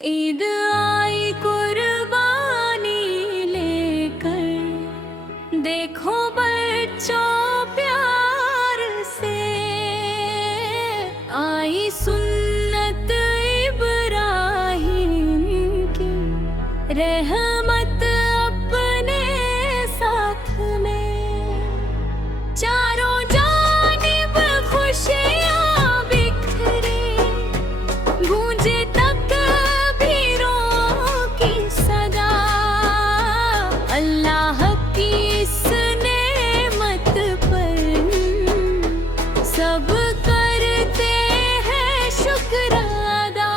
ईद आई कुर्बानी लेकर, देखो बच्चों प्यार से, आई सुन्नत इब्राहिम की, रहमत अपने साथ में, चारों जानिब खुशियाँ बिखरे, गूंजे अल्लाह की इस नेमत पर सब करते हैं शुक्र अदा।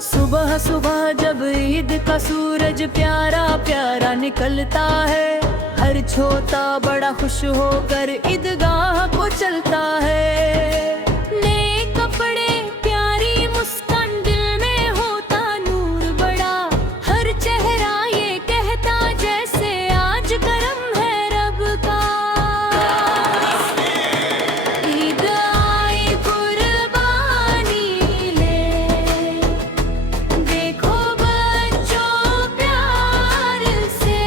सुबह सुबह जब ईद का सूरज प्यारा प्यारा निकलता है, हर छोटा बड़ा खुश होकर ईदगाह को चलता है। नए कपड़े प्यारी मुस्कान, दिल में होता नूर बड़ा, हर चेहरा करम है रब का। ईद आई कुर्बानी ले, देखो बच्चों प्यार से,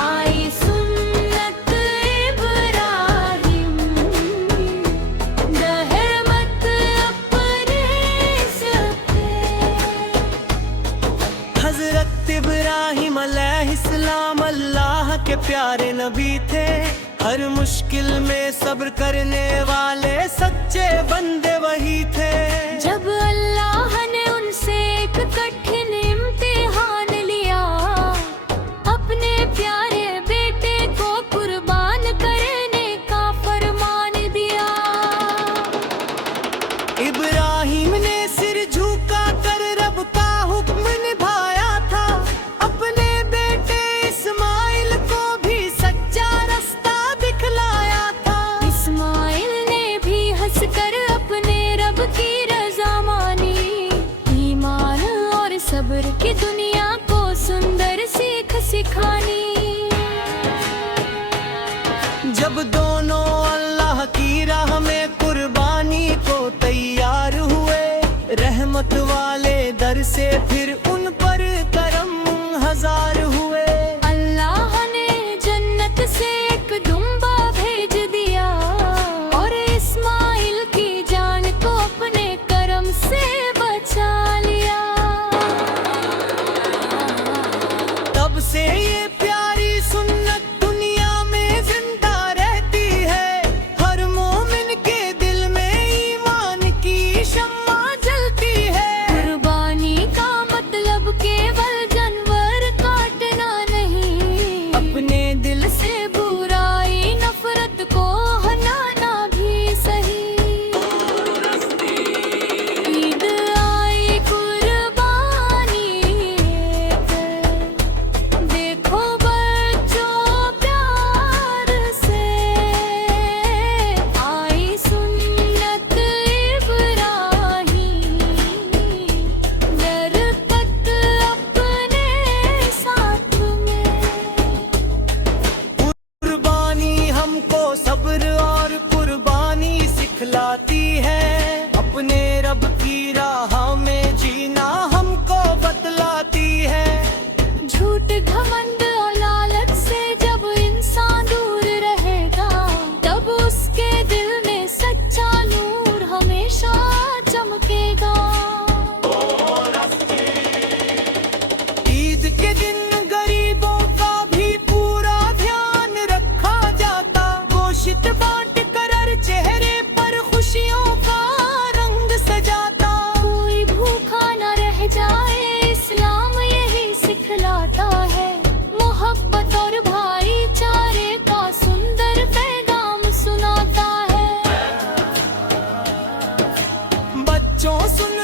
आई सुन्नत इब्राहिम, रहमत अपने सफ़े। हज़रत इब्राहिम अलैहिस्सलाम अल्लाह के प्यारे नबी थे, हर मुश्किल में सब्र करने वाले सच्चे बंदे वही थे। जब अल्लाह ने उनसे एक कठिन इम्तिहान लिया, अपने प्यारे बेटे को कुर्बान करने का फरमान दिया, इब्राहिम ने सिर झुका कर रब का हुक्म निभाया था, अपने बेटे इस्माइल को भी सच्चा रास्ता दिखलाया था। इस्माइल ने भी हंसकर अपने रब की रज़ा मानी, ईमान और सब्र की दुनिया को सुंदर सीख सिखानी। जब दोनों अल्लाह की राह में कुर्बानी को तैयार हुए, रहमत वाले दर से फिर उन पर करम हजार हुए। अल्लाह ने जन्नत से एक दुम्बा भेज दिया, और इस्माइल की जान को अपने करम से बचा लिया। तब से ये प्यारी सुन्नत दुनिया में जिंदा रहती है, हर मोमिन के दिल में ईमान की शम्मा जलती है। कुर्बानी का मतलब केवल जानवर काटना नहीं, अपने दिल से बुराई नफरत को हटाना भी सही। ईद आई कुर्बानी लेकर, देखो बच्चों प्यार से, आई सुन्नत इब्राहिम, बरकत अपने साथ में। कुर्बानी हमको सब्र और कुर्बानी सिखलाती है, अपने रब की राह में जीना हमको बतलाती है। झूठ घमंड और लालच से जब इंसान दूर रहेगा, तब उसके दिल में सच्चा नूर हमेशा चमकेगा। ईद के दिन गरीबों का भी पूरा ध्यान रखा जाता, गोश्त बांट कर हर चेहरे पर खुशियों का रंग सजाता। कोई भूखा न रह जाए, इस्लाम यही सिखलाता है, मोहब्बत और भाईचारे का सुंदर पैगाम सुनाता है। बच्चों सुन